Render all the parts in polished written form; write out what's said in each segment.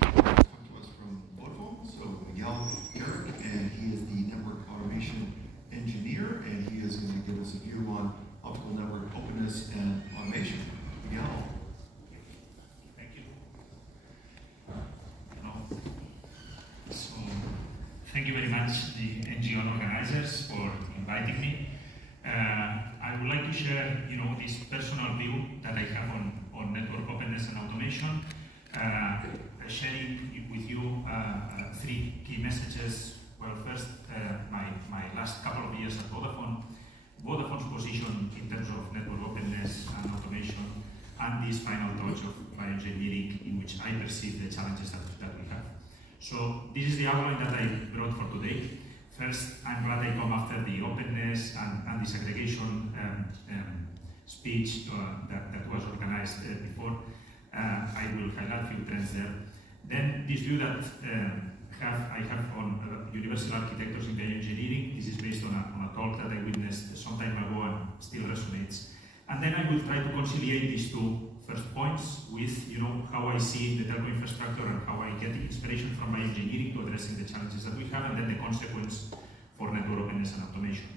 talk to us from Vodafone. So Miguel Garrich, and he is the network automation engineer, and he is going to give us a view on optical network openness and automation. Miguel. Thank you. So, thank you very much, the NGON organizers, for inviting me. I would like to share, this personal view that I have on network openness and automation, sharing with you three key messages. Well, first, my last couple of years at Vodafone's position in terms of network openness and automation, and this final touch of bioengineering, in which I perceive the challenges that we have. So this is the outline that I brought for today. First, I'm glad I come after the openness and disaggregation speech that was organized before. I will highlight a few trends there. Then this view that I have on universal architectures in bioengineering. This is based on a talk that I witnessed some time ago and still resonates. And then I will try to conciliate these two first points with how I see the telco infrastructure and how I get inspiration from bioengineering to addressing the challenges that we have, and then the consequence for network openness and automation.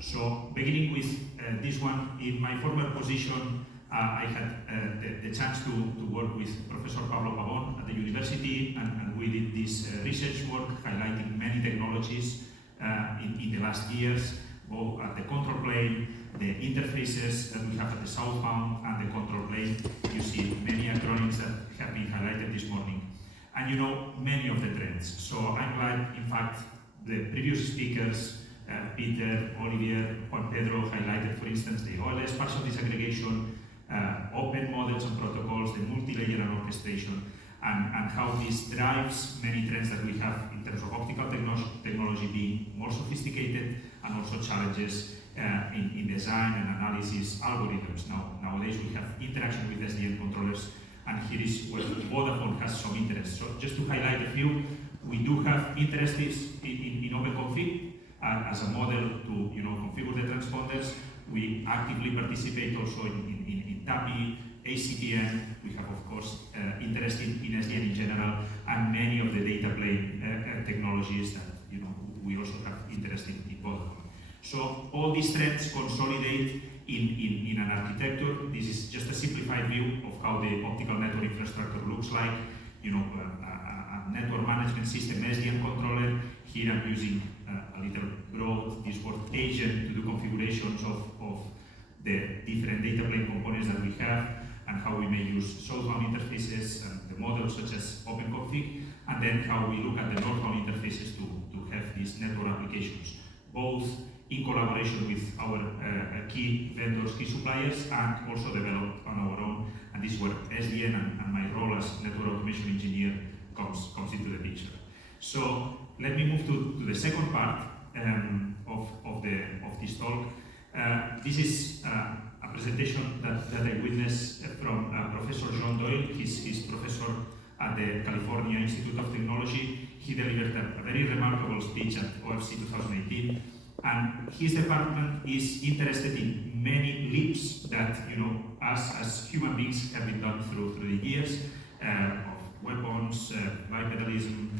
So beginning with this one, in my former position, I had the chance to work with Professor Pablo Pavón at the university, and we did this research work highlighting many technologies in the last years, both at the control plane, the interfaces that we have at the southbound, and the control plane. You see many acronyms that have been highlighted this morning. And many of the trends. So I'm glad, in fact, the previous speakers, Peter, Olivier, Juan Pedro, highlighted, for instance, the OLS partial disaggregation, open models and protocols, the multi-layer and orchestration, and how this drives many trends that we have in terms of optical technology being more sophisticated, and also challenges in design and analysis algorithms. Nowadays we have interaction with SDN controllers, and here is where Vodafone has some interest. So just to highlight a few, we do have interest in OpenConfig as a model to configure the transponders. We actively participate also in TAPI, ACPN. We have, of course, interest in SDN in general, and many of the data plane technologies that we also have interest in Vodafone. So all these trends consolidate in an architecture. This is just a simplified view of how the optical network infrastructure looks like. A network management system, SDN controller. Here I'm using a little broad this word agent to do configurations of the different data plane components that we have, and how we may use southbound interfaces and the models such as OpenConfig, and then how we look at the northbound interfaces to have these network applications, both in collaboration with our key vendors, key suppliers, and also developed on our own. And this is where SDN and my role as network automation engineer comes into the picture. So let me move to the second part of this talk. This is a presentation that I witnessed from Professor John Doyle. He's professor at the California Institute of Technology. He delivered a very remarkable speech at OFC 2018. And his department is interested in many leaps that us as human beings have been done through the years of weapons, bipedalism,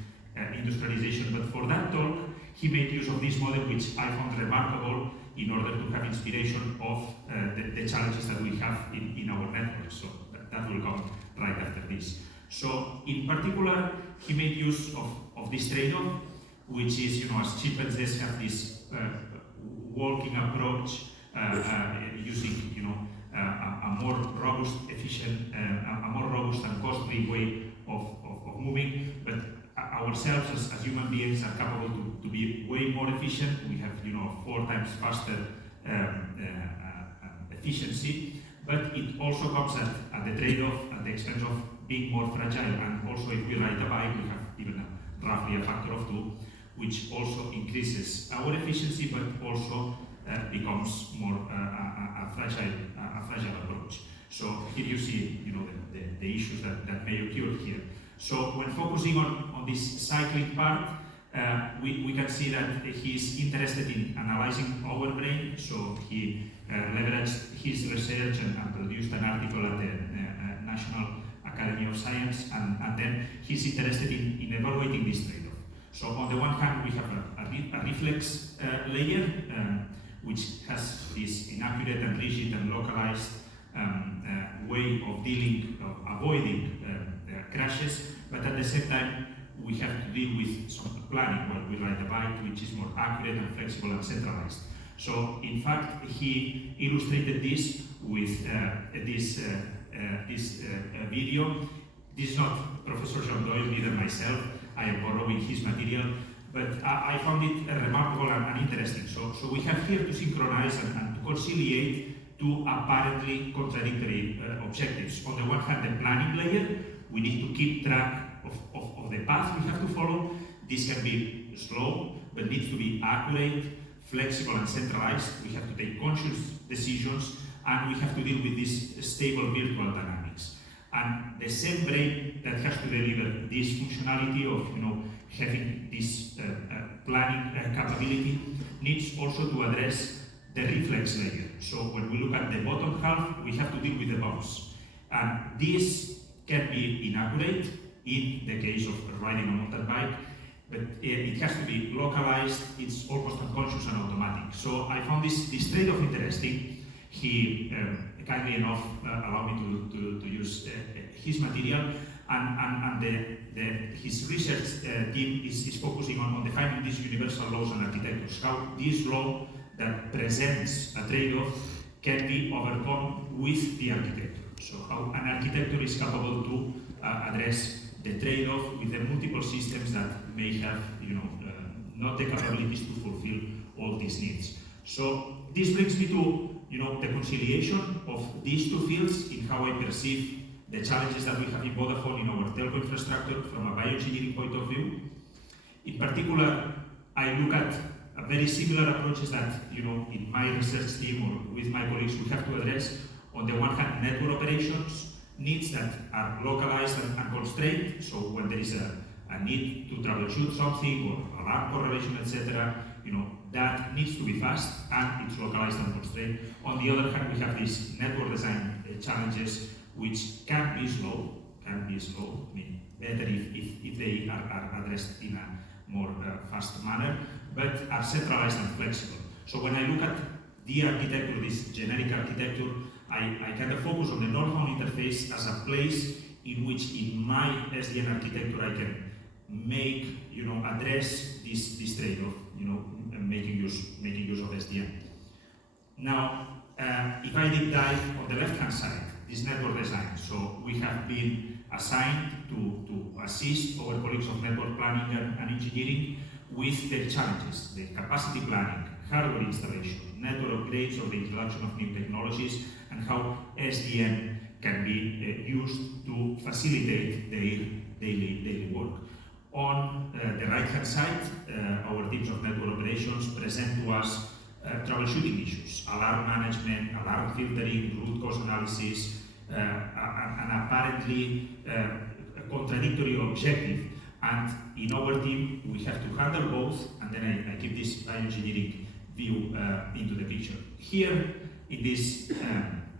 industrialization. But for that talk, he made use of this model, which I found remarkable, in order to have inspiration of the challenges that we have in our network. So that will come right after this. So in particular, he made use of this tradeoff, which is, as chimpanzees have this walking approach, using, a more robust, efficient, a more robust and costly way of moving. But ourselves as human beings are capable to be way more efficient. We have, 4 times faster efficiency. But it also comes at the trade-off, at the expense of being more fragile. And also, if we ride a bike, we have even roughly a factor of 2. Which also increases our efficiency, but also becomes more a fragile approach. So here you see, the issues that may occur here. So when focusing on this cycling part, we can see that he's interested in analyzing our brain. So he leveraged his research and produced an article at the National Academy of Science, and then he's interested in evaluating this trade-off. So on the one hand, we have a reflex layer, which has this inaccurate and rigid and localized way of avoiding crashes, but at the same time, we have to deal with some planning while we ride the bike, which is more accurate and flexible and centralized. So, in fact, he illustrated this with this video. This is not Professor John Doyle, neither myself. I am borrowing his material, but I found it remarkable and interesting. So we have here to synchronize and to conciliate two apparently contradictory objectives. On the one hand, the planning layer, we need to keep track of the path we have to follow. This can be slow, but needs to be accurate, flexible and centralized. We have to take conscious decisions, and we have to deal with this stable virtual dynamics. And the same brain that has to deliver this functionality of having this planning capability needs also to address the reflex layer. So when we look at the bottom half, we have to deal with the bumps. And this can be inaccurate in the case of riding a mountain bike, but it has to be localized, it's almost unconscious and automatic. So I found this trade-off interesting. He kindly enough allowed me to use his material, and his research team is focusing on defining these universal laws and architectures, how this law that presents a trade-off can be overcome with the architecture. So how an architecture is capable to address the trade-off with the multiple systems that may have not the capabilities to fulfill all these needs. So this brings me to the conciliation of these two fields in how I perceive the challenges that we have in Vodafone in our telco infrastructure from a bioengineering point of view. In particular, I look at very similar approaches that in my research team or with my colleagues we have to address. On the one hand, network operations needs that are localized and constrained. So when there is a need to troubleshoot something or alarm correlation, etc., that needs to be fast and it's localized and constrained. On the other hand, we have these network design challenges which can be slow. I mean, better if they are addressed in a more fast manner, but are centralized and flexible. So when I look at the architecture, this generic architecture, I kind of focus on the northbound interface as a place in which, in my SDN architecture, I can make, address this trade-off, making use of SDN. Now, if I deep dive on the left-hand side, this network design. So we have been assigned to assist our colleagues of network planning and engineering with their challenges, the capacity planning, hardware installation, network upgrades or the introduction of new technologies, and how SDN can be used to facilitate their daily work. On the right-hand side, our teams of network operations present to us troubleshooting issues, alarm management, alarm filtering, root cause analysis, an apparently contradictory objective. And in our team, we have to handle both, and then I keep this bioengineering view into the picture. Here, in this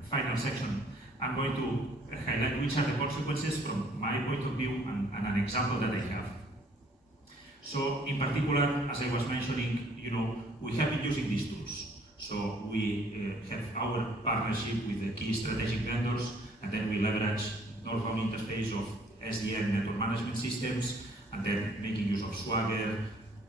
final section, I'm going to highlight which are the consequences from my point of view and an example that I have. So, in particular, as I was mentioning, we have been using these tools. So we have our partnership with the key strategic vendors, and then we leverage northbound interface of SDN network management systems, and then making use of Swagger,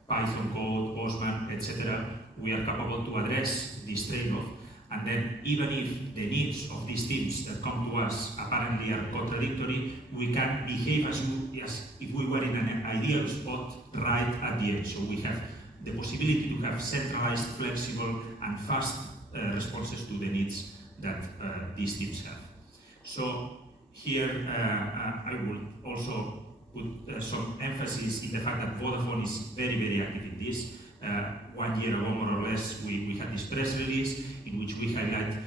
Python code, Postman, etc. We are capable to address this trade-off. And then even if the needs of these teams that come to us apparently are contradictory, we can behave as if we were in an ideal spot right at the end. So we have the possibility to have centralized, flexible, and fast responses to the needs that these teams have. So here I would also put some emphasis in the fact that Vodafone is very, very active in this. 1 year ago, more or less, we had this press release in which we highlight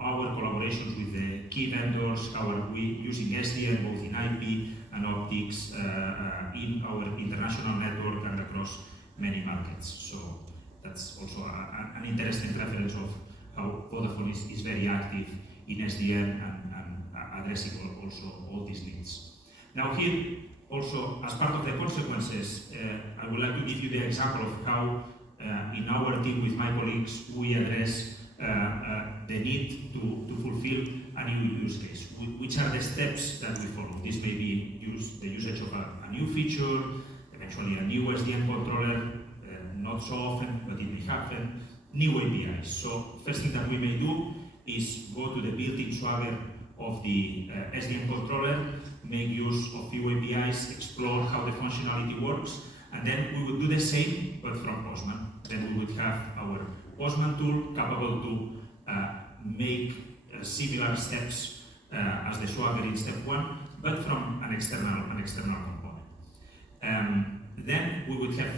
our collaborations with the key vendors, how are we using SDN both in IP and optics in our international network and across many markets. So that's also an interesting reference of how Vodafone is very active in SDN and addressing also all these needs. Now here, also as part of the consequences, I would like to give you the example of how in our team with my colleagues we address the need to fulfill a new use case. Which are the steps that we follow? This may be the usage of a new feature, eventually a new SDN controller, not so often, but it may happen, new APIs. So first thing that we may do is go to the built-in swagger of the SDN controller, make use of few APIs, explore how the functionality works, and then we would do the same, but from Postman. Then we would have our Postman tool capable to make similar steps as the swagger in step 1, but from an external component. Then we would have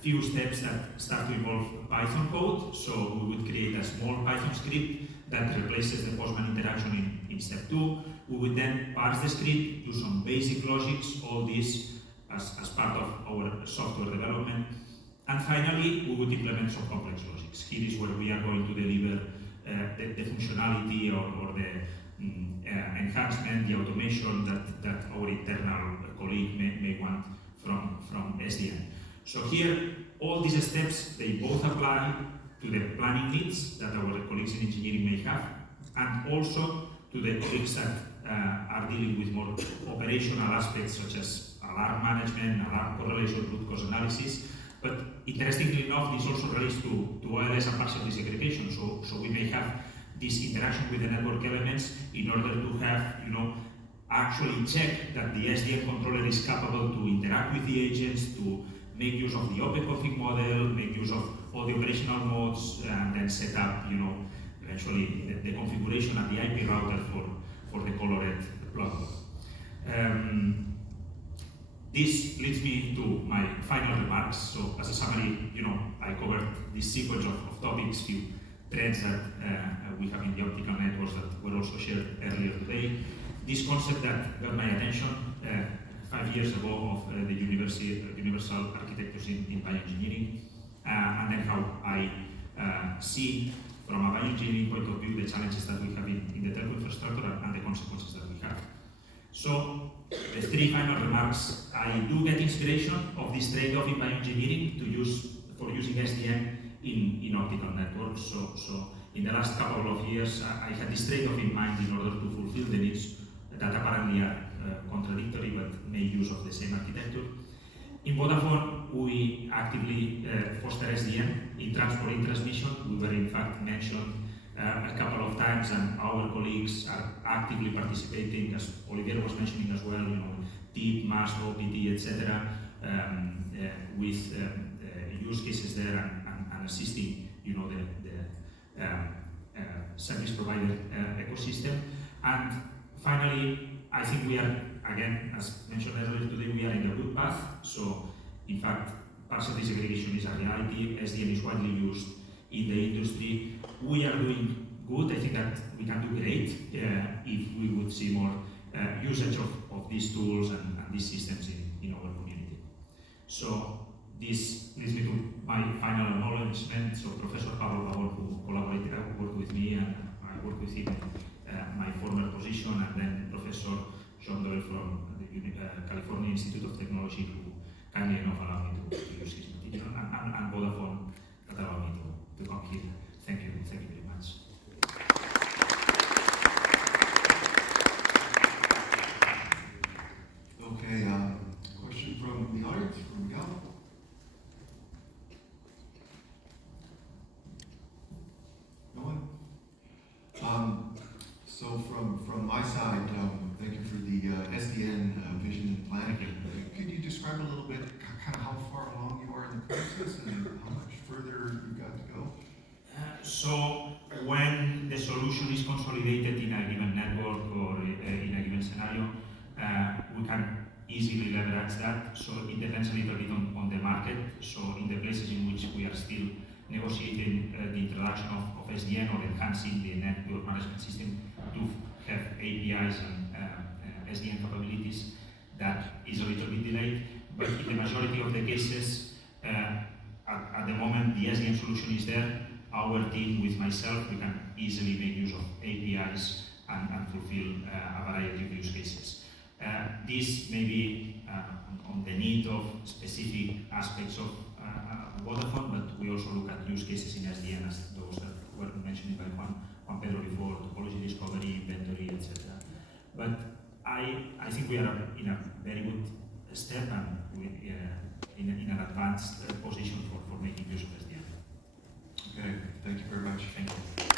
few steps that start to involve Python code. So we would create a small Python script that replaces the Postman interaction in step 2. We would then parse the script, do some basic logics, all this as part of our software development. And finally, we would implement some complex logics. Here is where we are going to deliver the functionality or the enhancement, the automation that our internal colleague may want from SDN. So here, all these steps, they both apply to the planning needs that our colleagues in engineering may have, and also to the colleagues that are dealing with more operational aspects such as alarm management, alarm correlation, root cause analysis. But interestingly enough, this also relates to wireless and partial desegregation. So we may have this interaction with the network elements in order to have, actually check that the SDN controller is capable to interact with the agents, to make use of the OpenConfig model, make use of all the operational modes, and then set up, eventually the configuration and the IP router for the colored plug. This leads me to my final remarks. So as a summary, I covered this sequence of topics, few trends that we have in the optical networks that were also shared earlier today. This concept that got my attention 5 years ago of the universal architectures in bioengineering, and then how I see from a bioengineering point of view the challenges that we have in the telco infrastructure and the consequences that we have. So the 3 final remarks. I do get inspiration of this trade-off in bioengineering for using SDN in optical networks. So in the last couple of years, I had this trade-off in mind in order to fulfill the needs that apparently are contradictory but make use of the same architecture. In Vodafone, we actively foster SDN in transport and transmission. We were in fact mentioned a couple of times, and our colleagues are actively participating, as Olivier was mentioning as well, TIP, MAST, OPT, etc., with use cases there and assisting, the service provider ecosystem. And finally, I think we are, again, as mentioned earlier today, we are in a good path. So, in fact, partial desegregation is a reality. SDN is widely used in the industry. We are doing good. I think that we can do great if we would see more usage of these tools and these systems in our community. So this leads me to my final acknowledgement. So Professor Pablo Pavón, who collaborated, worked with me, and I worked with him in my former position, and then Professor John Doyle from the California Institute of Technology, who kindly enough allowed me to use his material, and Vodafone that allowed me to come here. Thank you very much. Okay, question from the audience, from Miguel. No one? So from my side, thank you for the SDN vision and plan. Could you describe a little bit kind of how far along you are in the process and how much further you've got to go? So when the solution is consolidated in a given network or in a given scenario, we can easily leverage that. So it depends a little bit on the market. So in the places in which we are still negotiating the introduction of SDN or enhancing the network management system to have APIs and SDN capabilities, that is a little bit delayed. But in the majority of the cases, at the moment the SDN solution is there. Our team, with myself, we can easily make use of APIs and fulfill a variety of use cases. This may be on the need of specific aspects of Vodafone, but we also look at use cases in SDN as those that were mentioned by Juan Pedro before, topology discovery, inventory, etc. But I think we are in a very good step and in an advanced position for making use of SDN. Okay, thank you very much. Thank you.